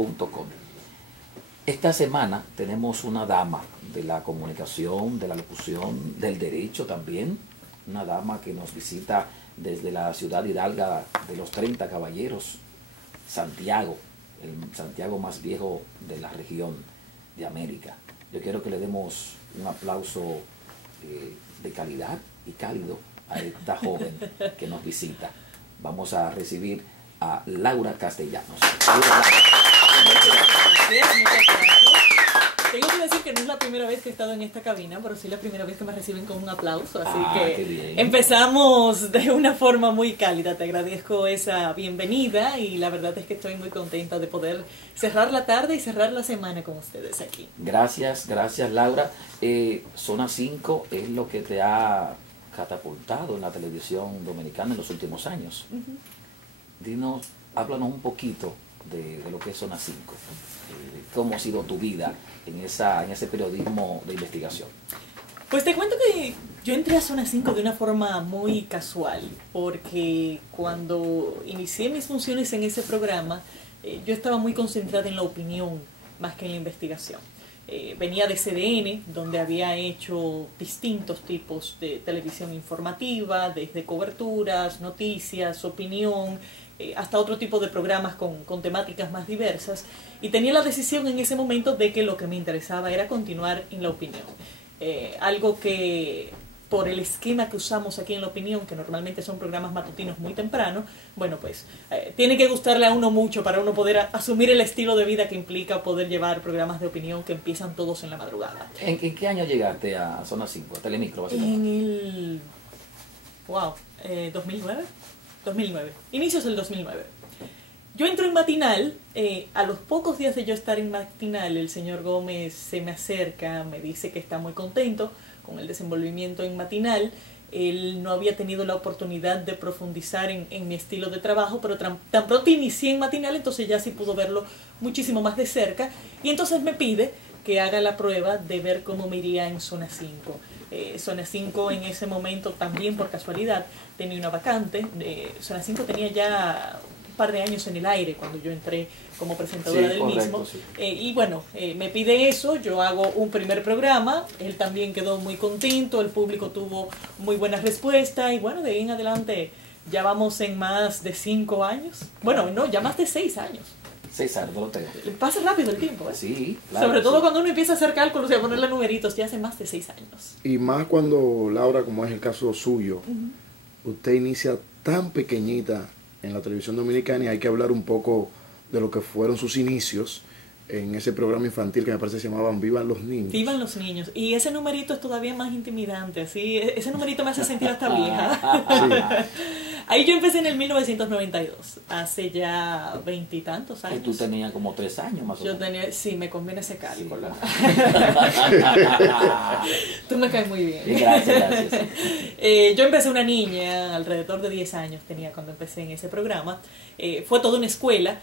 www.lauracastellano.com. Esta semana tenemos una dama de la comunicación, de la locución, del derecho también, una dama que nos visita desde la ciudad hidalga de los 30 caballeros, Santiago, el Santiago más viejo de la región de América. Yo quiero que le demos un aplauso de calidad y cálido a esta joven que nos visita. Vamos a recibir a Laura Castellanos. Tengo que decir que no es la primera vez que he estado en esta cabina, pero sí la primera vez que me reciben con un aplauso, así que empezamos de una forma muy cálida. Te agradezco esa bienvenida y la verdad es que estoy muy contenta de poder cerrar la tarde y cerrar la semana con ustedes aquí. Gracias Laura. Zona 5 es lo que te ha catapultado en la televisión dominicana en los últimos años. Dinos, háblanos un poquito de lo que es Zona 5. ¿Cómo ha sido tu vida en ese periodismo de investigación? Pues te cuento que yo entré a Zona 5 de una forma muy casual, porque cuando inicié mis funciones en ese programa, yo estaba muy concentrada en la opinión más que en la investigación. Venía de CDN, donde había hecho distintos tipos de televisión informativa, desde coberturas, noticias, opinión, hasta otro tipo de programas con temáticas más diversas, y tenía la decisión en ese momento de que lo que me interesaba era continuar en la opinión. Algo que, por el esquema que usamos aquí en la opinión, que normalmente son programas matutinos muy temprano, bueno, pues tiene que gustarle a uno mucho para uno poder asumir el estilo de vida que implica poder llevar programas de opinión que empiezan todos en la madrugada. ¿En qué año llegaste a Zona 5, a Telemicro, básicamente? En el... wow, 2009. 2009, inicios del 2009. Yo entro en matinal, a los pocos días de yo estar en matinal, el señor Gómez se me acerca, me dice que está muy contento con el desenvolvimiento en matinal. Él no había tenido la oportunidad de profundizar en mi estilo de trabajo, pero tan pronto inicié en matinal, entonces ya sí pudo verlo muchísimo más de cerca, y entonces me pide que haga la prueba de ver cómo me iría en Zona 5. Zona 5 en ese momento, también por casualidad, tenía una vacante. Zona 5 tenía ya un par de años en el aire cuando yo entré como presentadora del mismo. Sí. Y bueno, me pide eso, yo hago un primer programa, él también quedó muy contento, el público tuvo muy buena respuesta, y bueno, de ahí en adelante ya vamos en más de 5 años. Bueno, no, ya más de 6 años. 6 años, no lo tengo. Pasa rápido el tiempo, ¿eh? Sí, claro. Sobre todo cuando uno empieza a hacer cálculos y a ponerle numeritos, ya hace más de 6 años. Y más cuando, Laura, como es el caso suyo, usted inicia tan pequeñita en la televisión dominicana, y hay que hablar un poco de lo que fueron sus inicios en ese programa infantil que me parece que se llamaban Vivan los Niños. Vivan los Niños. Y ese numerito es todavía más intimidante, así. Ese numerito me hace sentir hasta vieja. Sí. Ahí yo empecé en el 1992, hace ya 20 y tantos años. Y tú tenías como 3 años más o menos. Yo tenía, sí, me conviene ese cálculo. Sí. Tú me caes muy bien. Gracias. Yo empecé una niña, alrededor de 10 años tenía cuando empecé en ese programa. Fue toda una escuela,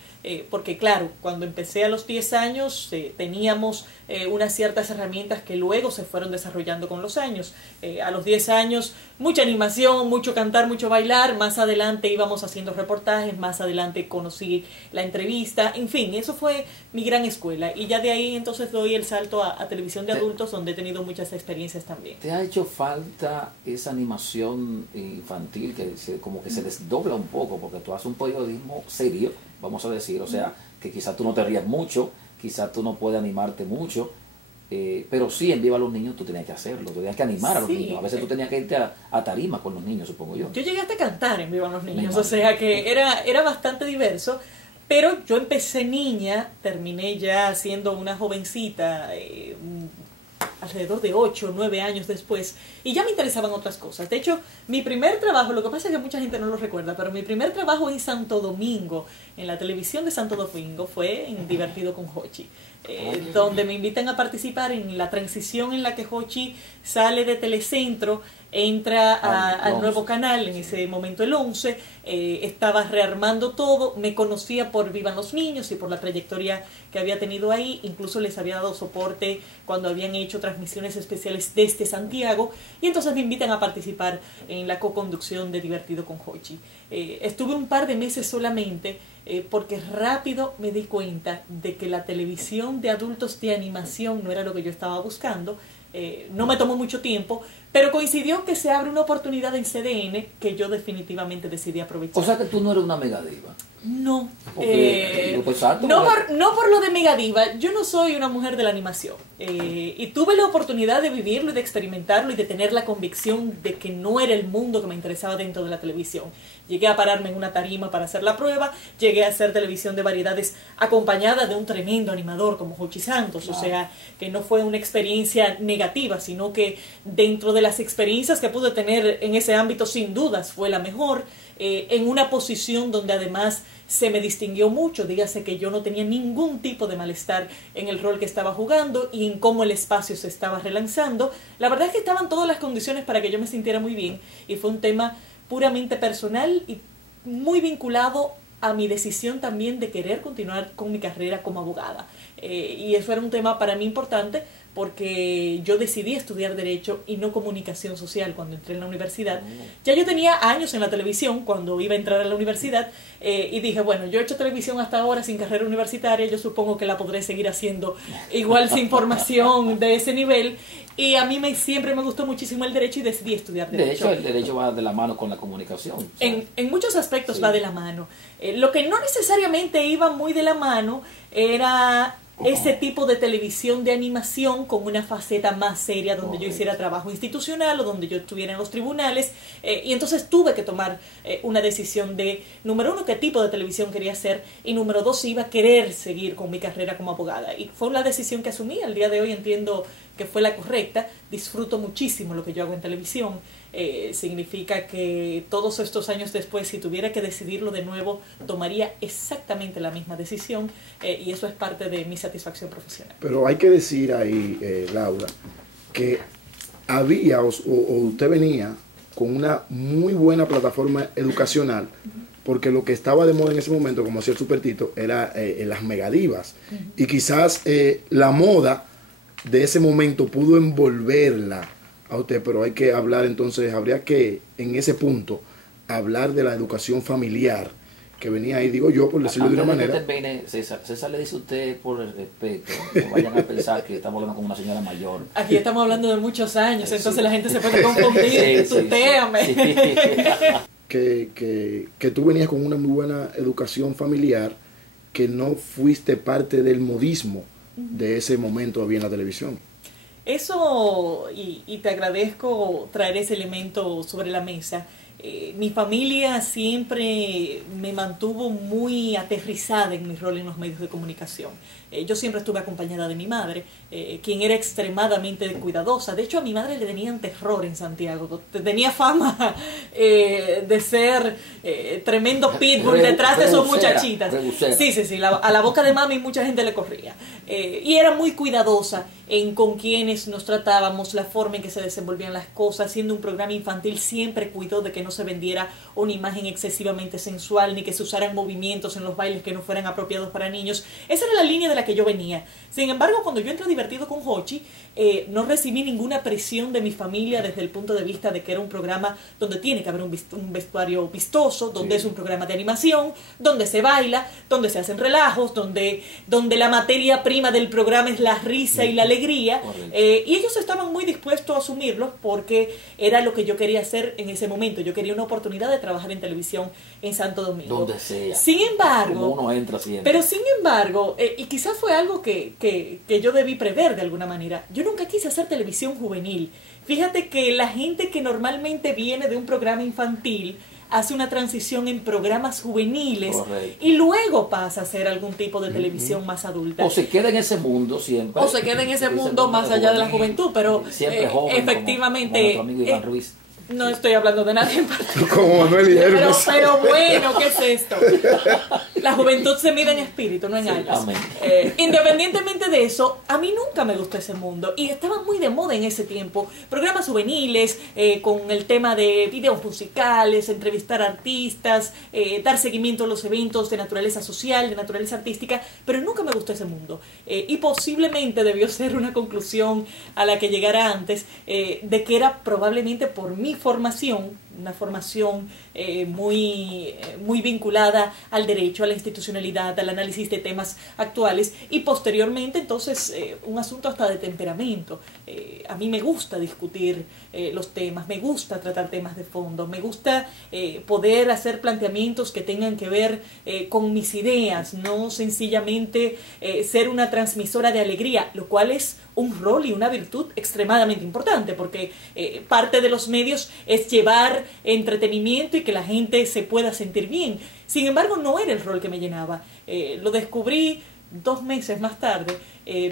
porque claro, cuando empecé a los 10 años teníamos unas ciertas herramientas que luego se fueron desarrollando con los años. A los 10 años, mucha animación, mucho cantar, mucho bailar. Más adelante íbamos haciendo reportajes, más adelante conocí la entrevista, en fin, eso fue mi gran escuela. Y ya de ahí entonces doy el salto a televisión de adultos, donde he tenido muchas experiencias también. ¿Te ha hecho falta esa animación infantil que como que se desdobla un poco, porque tú haces un periodismo serio, vamos a decir, o sea, que quizás tú no te rías mucho, quizás tú no puedes animarte mucho, pero sí en Viva los Niños tú tenías que hacerlo, tú tenías que animar a los niños, a veces tú tenías que irte a tarima con los niños, supongo yo. Yo llegué hasta a cantar en Viva los Niños, o sea que era bastante diverso, pero yo empecé niña, terminé ya siendo una jovencita, alrededor de 8 o 9 años después, y ya me interesaban otras cosas. De hecho, mi primer trabajo, lo que pasa es que mucha gente no lo recuerda, pero mi primer trabajo en Santo Domingo, en la televisión de Santo Domingo, fue en Divertido con Jochi, donde me invitan a participar en la transición en la que Jochi sale de Telecentro entra al nuevo canal, en ese momento el 11, estaba rearmando todo, me conocía por Vivan los Niños y por la trayectoria que había tenido ahí, incluso les había dado soporte cuando habían hecho transmisiones especiales desde Santiago, y entonces me invitan a participar en la co-conducción de Divertido con Jochi. Estuve un par de meses solamente, porque rápido me di cuenta de que la televisión de adultos de animación no era lo que yo estaba buscando. No me tomó mucho tiempo, pero coincidió que se abre una oportunidad en CDN que yo definitivamente decidí aprovechar. O sea que tú no eres una megadiva. No, Pues, no por lo de megadiva, yo no soy una mujer de la animación, y tuve la oportunidad de vivirlo y de experimentarlo y de tener la convicción de que no era el mundo que me interesaba dentro de la televisión. Llegué a pararme en una tarima para hacer la prueba, llegué a hacer televisión de variedades acompañada de un tremendo animador como Jochi Santos, o sea, que no fue una experiencia negativa, sino que dentro de las experiencias que pude tener en ese ámbito, sin dudas, fue la mejor, en una posición donde además se me distinguió mucho, dígase que yo no tenía ningún tipo de malestar en el rol que estaba jugando y en cómo el espacio se estaba relanzando. La verdad es que estaban todas las condiciones para que yo me sintiera muy bien, y fue un tema puramente personal y muy vinculado a mi decisión también de querer continuar con mi carrera como abogada. Y eso era un tema para mí importante, porque yo decidí estudiar Derecho y no Comunicación Social cuando entré en la universidad. Ya yo tenía años en la televisión cuando iba a entrar a la universidad, y dije, bueno, yo he hecho televisión hasta ahora sin carrera universitaria, yo supongo que la podré seguir haciendo igual sin formación de ese nivel, y a mí siempre me gustó muchísimo el Derecho y decidí estudiar Derecho. De hecho, el Derecho va de la mano con la comunicación. En muchos aspectos va de la mano. Lo que no necesariamente iba muy de la mano era ese tipo de televisión de animación con una faceta más seria, donde yo hiciera trabajo institucional o donde yo estuviera en los tribunales, y entonces tuve que tomar una decisión de, número uno, qué tipo de televisión quería hacer, y número dos, si iba a querer seguir con mi carrera como abogada, y fue una decisión que asumí. Al día de hoy entiendo que fue la correcta, disfruto muchísimo lo que yo hago en televisión. Significa que todos estos años después, si tuviera que decidirlo de nuevo, tomaría exactamente la misma decisión, y eso es parte de mi satisfacción profesional. Pero hay que decir ahí, Laura, que había o usted venía con una muy buena plataforma educacional, porque lo que estaba de moda en ese momento, como hacía el Supertito, era las megadivas, y quizás la moda de ese momento pudo envolverla a usted, pero hay que hablar entonces, habría que en ese punto hablar de la educación familiar que venía ahí, digo yo, por decirlo de una manera. César le dice a usted por el respeto, no vayan a pensar que estamos hablando con una señora mayor. Aquí estamos hablando de muchos años, entonces la gente se puede confundir. Que tú venías con una muy buena educación familiar, que no fuiste parte del modismo de ese momento había en la televisión. Eso, y te agradezco traer ese elemento sobre la mesa. Mi familia siempre me mantuvo muy aterrizada en mi rol en los medios de comunicación. Yo siempre estuve acompañada de mi madre, quien era extremadamente cuidadosa. De hecho, a mi madre le tenían terror en Santiago. Tenía fama de ser tremendo pitbull detrás de sus muchachitas. Sí, a la boca de mami mucha gente le corría. Y era muy cuidadosa en con quienes nos tratábamos, la forma en que se desenvolvían las cosas. Siendo un programa infantil, siempre cuidó de que no se vendiera una imagen excesivamente sensual, ni que se usaran movimientos en los bailes que no fueran apropiados para niños. Esa era la línea de la que yo venía. Sin embargo, cuando yo entré a Divertido con Jochi, no recibí ninguna presión de mi familia desde el punto de vista de que era un programa donde tiene que haber un vestuario vistoso, donde es un programa de animación, donde se baila, donde se hacen relajos, donde la materia prima del programa es la risa y la alegría, y ellos estaban muy dispuestos a asumirlo porque era lo que yo quería hacer en ese momento. Yo quería una oportunidad de trabajar en televisión en Santo Domingo. Donde sea. Sin embargo, como uno entra siempre. Pero sin embargo, y quizás fue algo que yo debí prever de alguna manera, yo nunca quise hacer televisión juvenil. Fíjate que la gente que normalmente viene de un programa infantil hace una transición en programas juveniles. Correcto. Y luego pasa a hacer algún tipo de televisión más adulta. O se queda en ese mundo siempre. O se queda en ese mundo más allá de la juventud, pero siempre joven, efectivamente como nuestro amigo Iván Ruiz. No estoy hablando de nadie en particular. Como Manuel y Hermes. Pero bueno, ¿qué es esto? La juventud se mide en espíritu, no en años. Independientemente de eso, a mí nunca me gustó ese mundo. Y estaba muy de moda en ese tiempo. Programas juveniles, con el tema de videos musicales, entrevistar artistas, dar seguimiento a los eventos de naturaleza social, de naturaleza artística. Pero nunca me gustó ese mundo. Y posiblemente debió ser una conclusión a la que llegara antes, de que era probablemente por mi formación, una formación muy vinculada al derecho, a la institucionalidad, al análisis de temas actuales, y posteriormente entonces un asunto hasta de temperamento. A mí me gusta discutir los temas, me gusta tratar temas de fondo, me gusta poder hacer planteamientos que tengan que ver con mis ideas, no sencillamente ser una transmisora de alegría, lo cual es un rol y una virtud extremadamente importante, porque parte de los medios es llevar entretenimiento y que la gente se pueda sentir bien. Sin embargo, no era el rol que me llenaba. Lo descubrí 2 meses más tarde,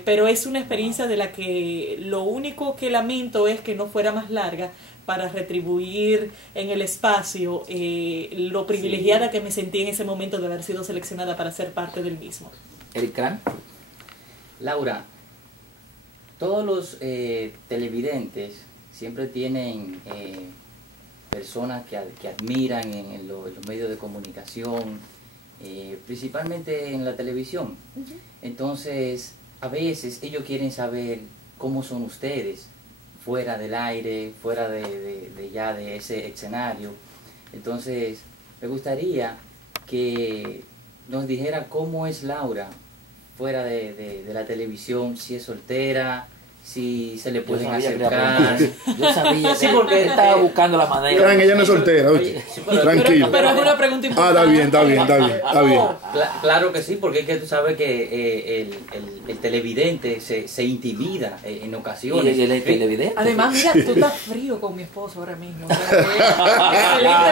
pero es una experiencia de la que lo único que lamento es que no fuera más larga, para retribuir en el espacio lo privilegiada que me sentí en ese momento de haber sido seleccionada para ser parte del mismo. Eric Kran. Laura, todos los televidentes siempre tienen personas que admiran en los medios de comunicación, principalmente en la televisión. Entonces, a veces ellos quieren saber cómo son ustedes fuera del aire, fuera de ese escenario. Entonces, me gustaría que nos dijera cómo es Laura fuera de la televisión, si es soltera, si se le pueden acercar. Yo sabía, sí, porque estaba buscando la manera. Ella no es soltera, oye. Sí, Tranquilo. Pero es una pregunta importante. Está bien. Claro que sí, porque es que tú sabes que el televidente se intimida en ocasiones. ¿Y el televidente? Además, mira, tú estás frío con mi esposo ahora mismo. O sea, excelente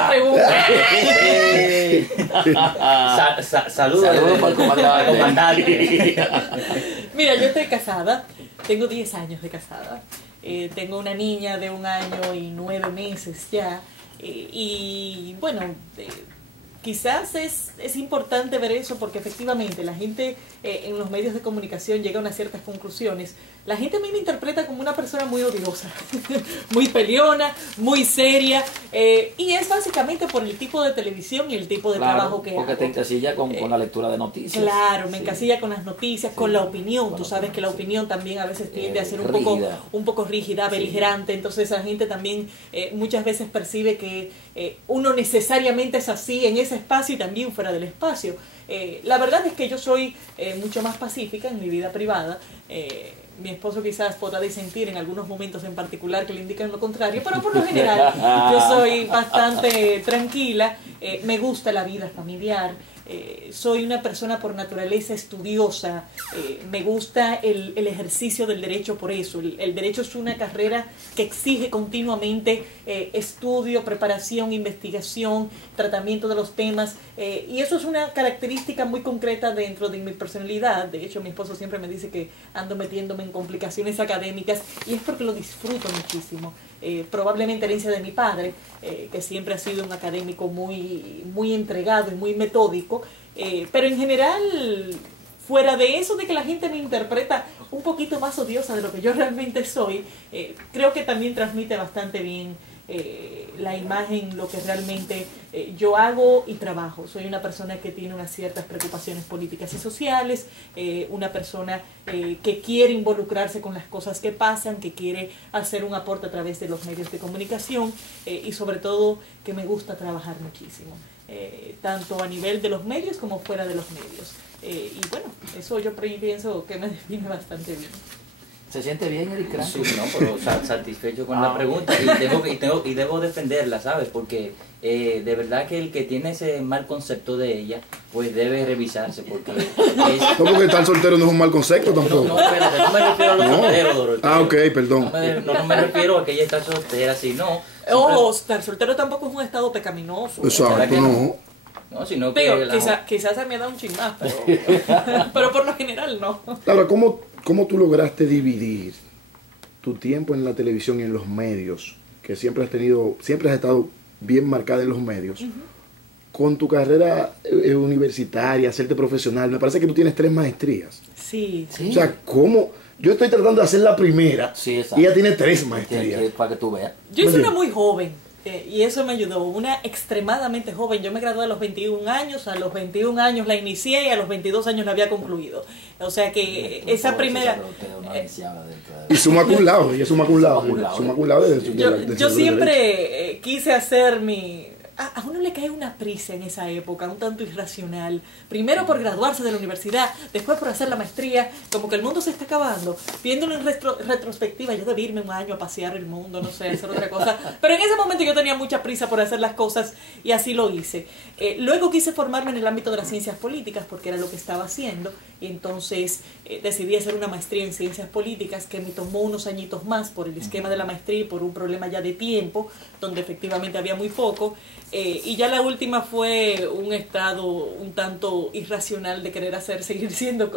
pregunta. Saludos para el comandante. Mira, yo estoy casada, tengo 10 años de casada, tengo una niña de 1 año y 9 meses ya, y bueno, quizás es importante ver eso porque efectivamente la gente en los medios de comunicación llega a unas ciertas conclusiones. La gente a mí me interpreta como una persona muy odiosa, muy peleona, muy seria, y es básicamente por el tipo de televisión y el tipo de trabajo que hago. Porque te encasilla con la lectura de noticias. Claro, me encasilla con las noticias, con la opinión. Tú sabes que la opinión también a veces tiende a ser un poco rígida, beligerante, entonces la gente también muchas veces percibe que uno necesariamente es así en ese espacio y también fuera del espacio. La verdad es que yo soy mucho más pacífica en mi vida privada. Mi esposo quizás podrá disentir en algunos momentos en particular que le indican lo contrario, pero por lo general yo soy bastante tranquila, me gusta la vida familiar, soy una persona por naturaleza estudiosa, me gusta el ejercicio del derecho por eso. El derecho es una carrera que exige continuamente estudio, preparación, investigación, tratamiento de los temas, y eso es una característica muy concreta dentro de mi personalidad. De hecho, mi esposo siempre me dice que ando metiéndome en complicaciones académicas y es porque lo disfruto muchísimo. Probablemente herencia de mi padre, que siempre ha sido un académico muy entregado y muy metódico, pero en general, fuera de eso de que la gente me interpreta un poquito más odiosa de lo que yo realmente soy, creo que también transmite bastante bien la imagen, lo que realmente yo hago y trabajo. Soy una persona que tiene unas ciertas preocupaciones políticas y sociales, una persona que quiere involucrarse con las cosas que pasan, que quiere hacer un aporte a través de los medios de comunicación, y sobre todo que me gusta trabajar muchísimo, tanto a nivel de los medios como fuera de los medios. Y bueno, eso yo pienso que me define bastante bien. ¿Se siente bien, Eric Kran? Sí, no, pero satisfecho con la pregunta y debo defenderla, ¿sabes? Porque de verdad que el que tiene ese mal concepto de ella, pues debe revisarse, porque No, porque estar soltero no es un mal concepto tampoco. No, espérate, no me refiero a los solteros, Doroteo. Ok, perdón. No me refiero a que ella está soltera, sino... Estar soltero tampoco es un estado pecaminoso. Exacto, no. No, sino que... Digo, quizás se me da un chin más, pero por lo general no. Laura, ¿cómo tú lograste dividir tu tiempo en la televisión y en los medios que siempre has estado bien marcada en los medios, con tu carrera universitaria, hacerte profesional, me parece que tú tienes 3 maestrías. Sí, Sí. O sea, ¿cómo? Yo estoy tratando de hacer la primera Sí, exacto. y ella tiene 3 maestrías. Para que tú veas. Yo hice Muy una bien. muy joven y eso me ayudó, una extremadamente joven. Yo me gradué a los 21 años, a los 21 años la inicié y a los 22 años la había concluido. O sea que esa primera... Y suma cum laude, ella suma cum laude. Summa cum laude. Summa cum laude de Yo de Derecho. siempre quise hacer mi... A uno le cae una prisa en esa época, un tanto irracional. Primero por graduarse de la universidad, después por hacer la maestría, como que el mundo se está acabando. Viéndolo en retrospectiva, yo debí irme un año a pasear el mundo, no sé, hacer otra cosa. Pero en ese momento yo tenía mucha prisa por hacer las cosas y así lo hice. Luego quise formarme en el ámbito de las ciencias políticas porque era lo que estaba haciendo. Y entonces decidí hacer una maestría en ciencias políticas que me tomó unos añitos más por el esquema de la maestría y por un problema ya de tiempo, donde efectivamente había muy poco. Y ya la última fue un estado un tanto irracional de querer seguir haciendo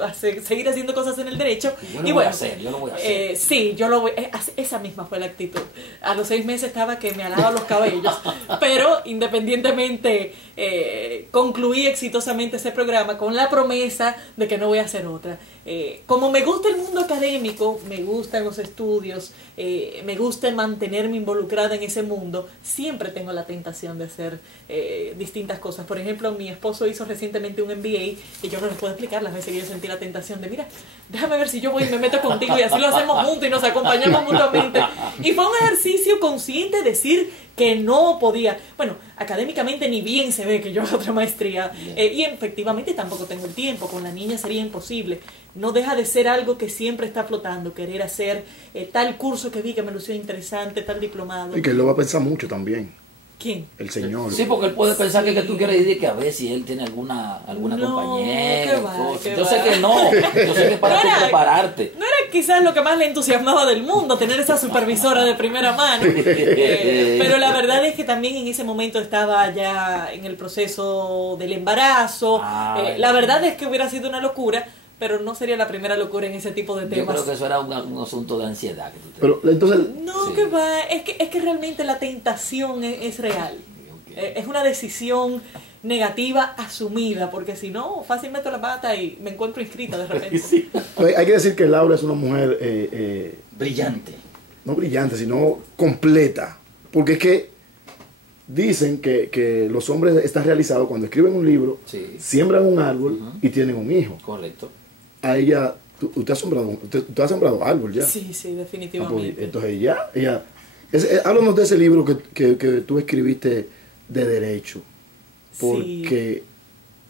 cosas en el derecho. Yo lo y voy a bueno, hacer, yo lo voy a hacer. sí, yo lo voy, esa misma fue la actitud. A los 6 meses estaba que me alaba los cabellos, pero independientemente concluí exitosamente ese programa con la promesa de que no voy a hacer otra. Como me gusta el mundo académico, me gustan los estudios, me gusta mantenerme involucrada en ese mundo, siempre tengo la tentación de hacer distintas cosas. Por ejemplo, mi esposo hizo recientemente un MBA y yo no les puedo explicar las veces que yo sentí la tentación de, mira, déjame ver si yo voy y me meto contigo y así lo hacemos juntos y nos acompañamos mutuamente. Y fue un ejercicio consciente decir que no podía. Bueno, académicamente ni bien se ve que yo hago otra maestría y efectivamente tampoco tengo el tiempo, con la niña sería imposible. No deja de ser algo que siempre está flotando, querer hacer tal curso que vi que me lució interesante, tal diplomado. Y que él lo va a pensar mucho también, ¿Quién? el señor. Sí, porque él puede pensar que tú quieres decir que a ver si él tiene alguna No, compañera. qué va, cosa. qué Yo va. sé que no. Yo sé que para No tú era- prepararte. No era quizás lo que más le entusiasmaba del mundo, tener esa supervisora de primera mano, pero la verdad es que también en ese momento estaba ya en el proceso del embarazo. La verdad es que hubiera sido una locura, pero no sería la primera locura en ese tipo de Yo temas. creo que eso era un asunto de ansiedad que tú tenías. Pero entonces, No, Sí. que va, es que realmente la tentación es real. Ok. Es una decisión negativa asumida, porque si no, fácil meto la pata y me encuentro inscrita de repente. Sí. hay que decir que Laura es una mujer Brillante. no brillante, sino completa. Porque es que dicen que los hombres están realizados cuando escriben un libro, Sí. siembran un árbol Ujú. y tienen un hijo. Correcto. A ella, usted ha sembrado árbol ya. Sí, sí, Ah, pues, definitivamente. entonces ella háblanos de ese libro que tú escribiste de derecho. Porque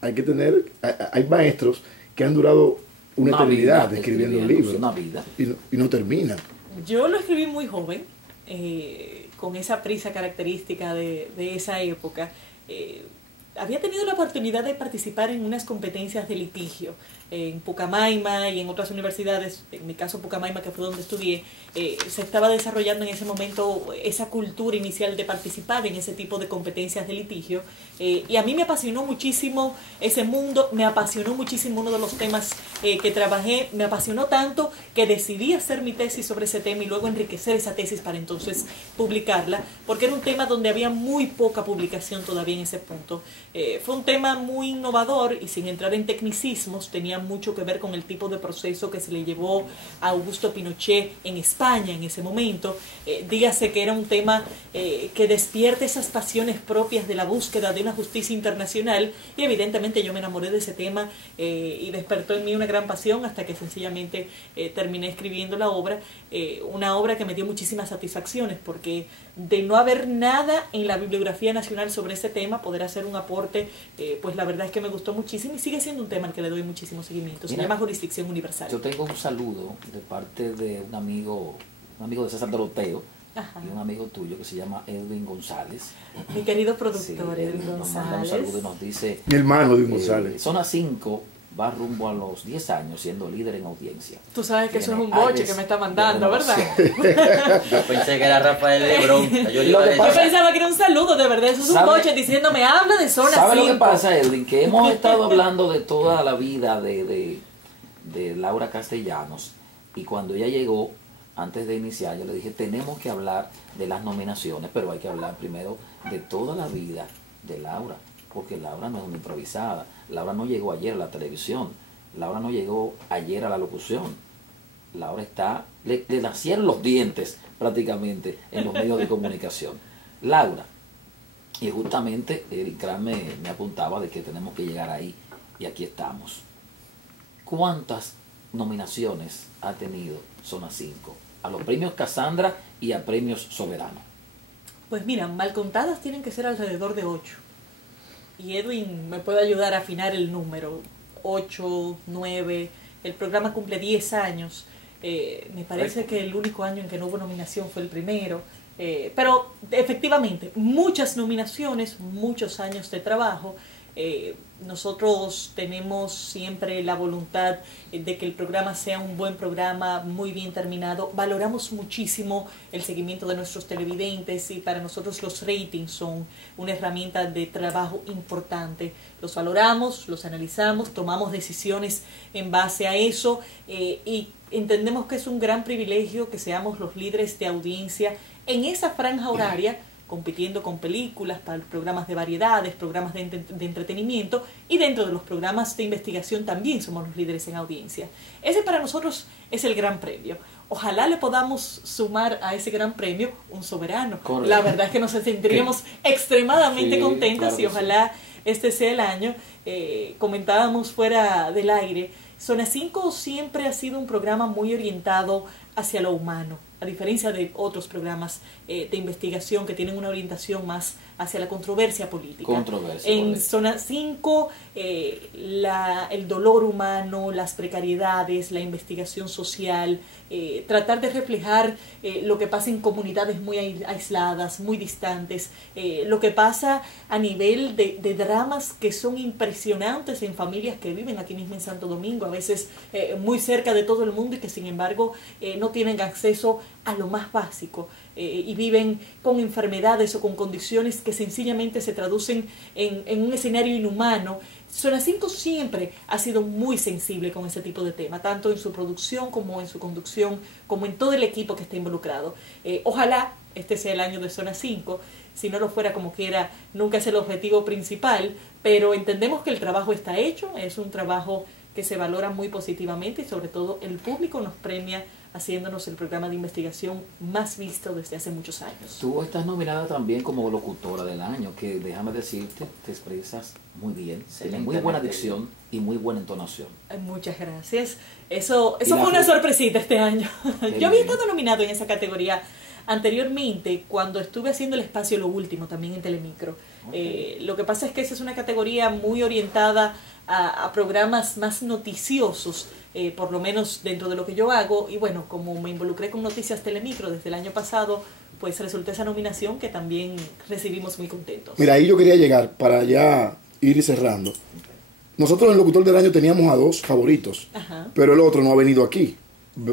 hay que tener, hay maestros que han durado una eternidad vida escribiendo un escribiendo, libro una vida. y no terminan. Yo lo escribí muy joven, con esa prisa característica de esa época. Había tenido la oportunidad de participar en unas competencias de litigio en Pucamaima y en otras universidades. En mi caso Pucamaima, que fue donde estudié, se estaba desarrollando en ese momento esa cultura inicial de participar en ese tipo de competencias de litigio, y a mí me apasionó muchísimo ese mundo, me apasionó muchísimo uno de los temas que trabajé, me apasionó tanto que decidí hacer mi tesis sobre ese tema y luego enriquecer esa tesis para entonces publicarla, porque era un tema donde había muy poca publicación todavía en ese punto. Fue un tema muy innovador y sin entrar en tecnicismos tenía mucho que ver con el tipo de proceso que se le llevó a Augusto Pinochet en España en ese momento. Dígase que era un tema que despierte esas pasiones propias de la búsqueda de una justicia internacional, y evidentemente yo me enamoré de ese tema y despertó en mí una gran pasión hasta que sencillamente terminé escribiendo la obra, una obra que me dio muchísimas satisfacciones, porque de no haber nada en la bibliografía nacional sobre ese tema, poder hacer un aporte, pues la verdad es que me gustó muchísimo y sigue siendo un tema al que le doy muchísimo seguimiento. Se Mira, llama Jurisdicción Universal. Yo tengo un saludo de parte de un amigo de César Doroteo, Ajá. y un amigo tuyo que se llama Edwin González. Mi querido Sí, productor él Edwin nos manda un González. saludo y nos dice: Mi hermano de González. Zona 5 va rumbo a los 10 años siendo líder en audiencia. Tú sabes que eso es Tiene un boche aires que me está de mandando, ¿verdad? renovación. Yo pensé que era Rafael Lebrón. Yo le Lo iba a que decir. Yo pensaba que era un saludo, de verdad. Eso es un ¿Sabe? boche diciéndome, habla de zona 5. ¿Sabe lo que pasa, Edwin? Que hemos estado hablando de toda la vida de Laura Castellanos, y cuando ella llegó, antes de iniciar, yo le dije, tenemos que hablar de las nominaciones, pero hay que hablar primero de toda la vida de Laura, porque Laura no es una improvisada. Laura no llegó ayer a la televisión, Laura no llegó ayer a la locución. Laura está, le nacieron los dientes prácticamente en los medios de comunicación. Laura, y justamente Eric Kram me apuntaba de que tenemos que llegar ahí, y aquí estamos. ¿Cuántas nominaciones ha tenido Zona 5? A los premios Casandra y a premios Soberano. Pues mira, mal contadas tienen que ser alrededor de 8. Y Edwin me puede ayudar a afinar el número. 8, 9, el programa cumple 10 años. Me parece que el único año en que no hubo nominación fue el primero. Pero efectivamente, muchas nominaciones, muchos años de trabajo. Nosotros tenemos siempre la voluntad de que el programa sea un buen programa, muy bien terminado. Valoramos muchísimo el seguimiento de nuestros televidentes y para nosotros los ratings son una herramienta de trabajo importante. Los valoramos, los analizamos, tomamos decisiones en base a eso y entendemos que es un gran privilegio que seamos los líderes de audiencia en esa franja horaria, compitiendo con películas, para programas de variedades, programas de entretenimiento, y dentro de los programas de investigación también somos los líderes en audiencia. Ese para nosotros es el gran premio. Ojalá le podamos sumar a ese gran premio un soberano. Correcto. La verdad es que nos sentiríamos extremadamente contentos, claro, y ojalá este sea el año. Comentábamos fuera del aire, Zona 5 siempre ha sido un programa muy orientado hacia lo humano, a diferencia de otros programas de investigación que tienen una orientación más hacia la controversia política. En Zona 5, el dolor humano, las precariedades, la investigación social, tratar de reflejar lo que pasa en comunidades muy aisladas, muy distantes, lo que pasa a nivel de dramas que son impresionantes en familias que viven aquí mismo en Santo Domingo, a veces muy cerca de todo el mundo y que sin embargo no tienen acceso a lo más básico y viven con enfermedades o con condiciones que sencillamente se traducen en un escenario inhumano. Zona 5 siempre ha sido muy sensible con ese tipo de tema, tanto en su producción como en su conducción, como en todo el equipo que está involucrado. Ojalá este sea el año de Zona 5, si no lo fuera como quiera, nunca es el objetivo principal, pero entendemos que el trabajo está hecho, es un trabajo que se valora muy positivamente y sobre todo el público nos premia haciéndonos el programa de investigación más visto desde hace muchos años. Tú estás nominada también como locutora del año, que déjame decirte, te expresas muy bien, tienes muy buena dicción y muy buena entonación. Muchas gracias. Eso fue una sorpresita este año. Yo había estado nominado en esa categoría anteriormente cuando estuve haciendo el espacio Lo Último también en Telemicro. Okay. Lo que pasa es que esa es una categoría muy orientada a programas más noticiosos, por lo menos dentro de lo que yo hago, y bueno, como me involucré con Noticias Telemicro desde el año pasado, pues resultó esa nominación que también recibimos muy contentos. Mira, ahí yo quería llegar para ya ir cerrando. Nosotros en el Locutor del Año teníamos a 2 favoritos, pero el otro no ha venido aquí,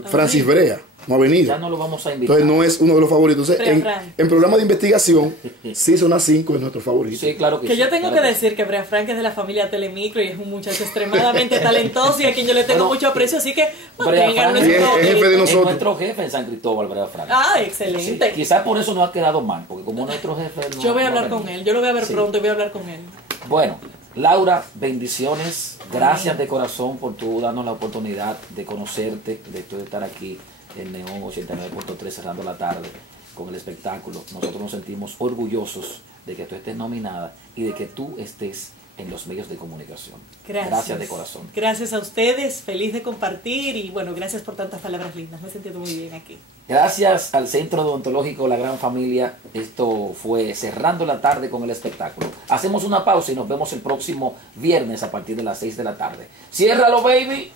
Francis Brea. No ha venido. Ya no lo vamos a invitar. Entonces no es uno de los favoritos. Entonces, en programa de investigación, sí, Zona 5 es nuestro favorito. Sí, claro que sí. Yo tengo que decir que Brea Frank es de la familia Telemicro y es un muchacho extremadamente talentoso y a quien yo le tengo mucho aprecio, así que mantengan es jefe de nosotros. Es nuestro jefe en San Cristóbal, Brea Frank. Ah, excelente. Sí, quizás por eso no ha quedado mal, porque como nuestro jefe no, yo voy a hablar con él, yo lo voy a ver pronto y voy a hablar con él. Bueno, Laura, bendiciones, gracias de corazón por tu darnos la oportunidad de conocerte, de estar aquí en Neón 89.3 cerrando la tarde con el espectáculo. Nosotros nos sentimos orgullosos de que tú estés nominada y de que tú estés en los medios de comunicación. Gracias de corazón. Gracias a ustedes, feliz de compartir y bueno, gracias por tantas palabras lindas, me he sentido muy bien aquí. Gracias al Centro Odontológico La Gran Familia. Esto fue Cerrando la Tarde con el espectáculo. Hacemos una pausa y nos vemos el próximo viernes a partir de las 6 de la tarde. ¡Ciérralo, baby!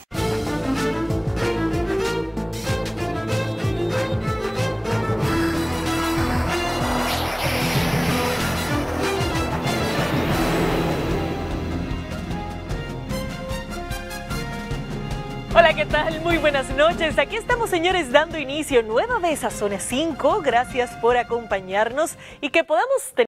Hola, ¿qué tal? Muy buenas noches. Aquí estamos, señores, dando inicio nueva vez a Zona 5. Gracias por acompañarnos y que podamos tener